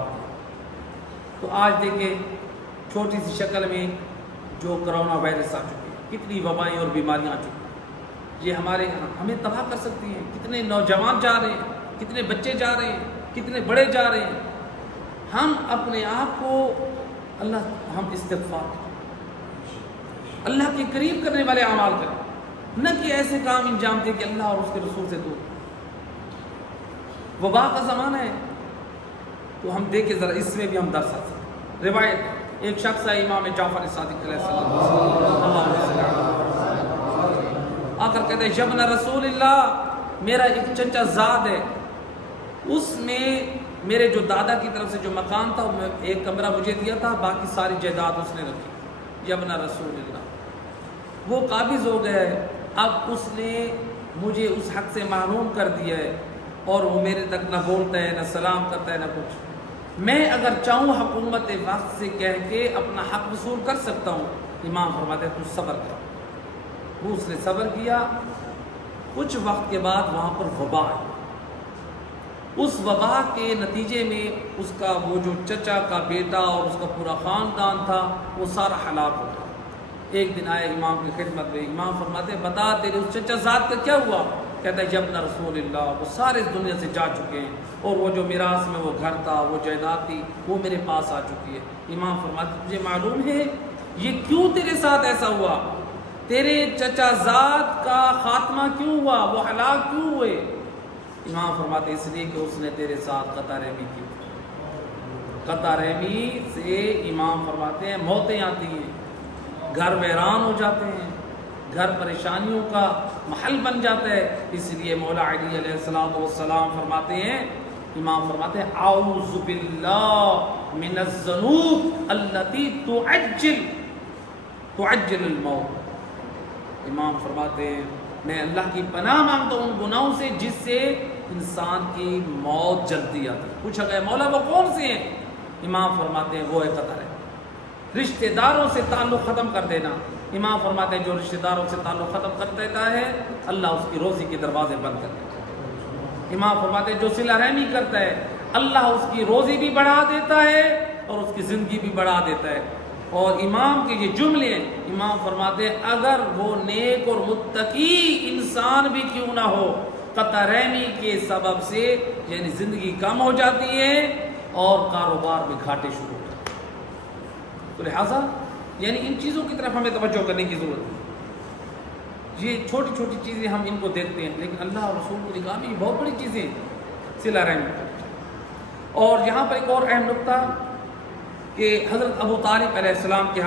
برباد کیا۔ تو آج دیکھیں چھوٹی سی شکل میں جو کرونا وائرس آ چکی ہے، کتنی وبائیں اور بیماریاں آ چکی ہیں، یہ ہمیں تباہ کر سکتی ہیں۔ کتنے نوجوان جا رہے ہیں، کتنے بچے جا رہے ہیں، کتنے بڑے جا رہے ہیں۔ ہم اپنے آپ کو ہم استغفار کریں، اللہ کے قریب کرنے والے اعمال کریں، نہ کہ ایسے کام انجام دے کہ اللہ اور اس کے رسول سے دور۔ وبا کا زمانہ ہے تو ہم دیکھیں ذرا اس میں بھی ہم درس حاصل کریں۔ روایت ایک شخص ہے امام جعفر صادق علیہ السلام، آ کر کہتے ہیں یبن رسول اللہ، میرا ایک چچا زاد ہے، اس میں میرے جو دادا کی طرف سے جو مکان تھا ایک کمرہ مجھے دیا تھا، باقی ساری جائیداد اس نے رکھی۔ یبن رسول اللہ، وہ قابض ہو گیا ہے، اب اس نے مجھے اس حق سے محروم کر دیا ہے، اور وہ میرے تک نہ بولتا ہے، نہ سلام کرتا ہے، نہ کچھ۔ میں اگر چاہوں حکومت وقت سے کہہ کے اپنا حق وصول کر سکتا ہوں۔ امام فرماتے ہیں تو صبر کر۔ وہ اس نے صبر کیا۔ کچھ وقت کے بعد وہاں پر وبا آئی۔ اس وبا کے نتیجے میں اس کا وہ جو چچا کا بیٹا اور اس کا پورا خاندان تھا وہ سارا ہلاک ہو گیا۔ ایک دن آئے امام کی خدمت میں، امام فرماتے ہیں بتا تیرے اس چچا ذات کا کیا ہوا؟ کہتا ہے یبن رسول اللہ، وہ سارے اس دنیا سے جا چکے ہیں، اور وہ جو میراث میں وہ گھر تھا، وہ جائیداد تھی، وہ میرے پاس آ چکی ہے۔ امام فرماتے ہیں مجھے معلوم ہے یہ کیوں تیرے ساتھ ایسا ہوا، تیرے چچا ذات کا خاتمہ کیوں ہوا، وہ ہلاک کیوں ہوئے؟ امام فرماتے اس لیے کہ اس نے تیرے ساتھ قطع رحمی کی۔ قطع رحمی سے امام فرماتے ہیں موتیں آتی ہیں، گھر ویران ہو جاتے ہیں، گھر پریشانیوں کا محل بن جاتا ہے۔ اس لیے مولا علی علیہ السلام فرماتے ہیں، امام فرماتے ہیں اعوذ باللہ من الذنوب التي تعجل الموت۔ امام فرماتے ہیں میں اللہ کی پناہ مانگتا ہوں ان گناہوں سے جس سے انسان کی موت جلدی آتی ہے۔ پوچھا گیا مولا وہ کون سے ہیں؟ امام فرماتے ہیں وہ ہے قطع رحمی، رشتہ داروں سے تعلق ختم کر دینا۔ امام فرماتے ہیں جو رشتہ داروں سے تعلق ختم کر دیتا ہے اللہ اس کی روزی کے دروازے بند کر دیتا ہے۔ امام فرماتے ہیں جو صلہ رحمی کرتا ہے اللہ اس کی روزی بھی بڑھا دیتا ہے اور اس کی زندگی بھی بڑھا دیتا ہے۔ اور امام کے یہ جملے ہیں، امام فرماتے ہیں اگر وہ نیک اور متقی انسان بھی کیوں نہ ہو، قطع رحمی کے سبب سے یعنی زندگی کم ہو جاتی ہے اور کاروبار میں گھاٹے شروع ہو جاتے ہیں۔ تو لہٰذا یعنی ان چیزوں کی طرف ہمیں توجہ کرنے کی ضرورت ہے۔ یہ چھوٹی چھوٹی چیزیں ہم ان کو دیکھتے ہیں، لیکن اللہ اور رسول کی نگاہ میں یہ بہت بڑی چیزیں ہیں، صلہ رحمی۔ اور یہاں پر ایک اور اہم نقطہ کہ حضرت ابو طالب علیہ السلام کے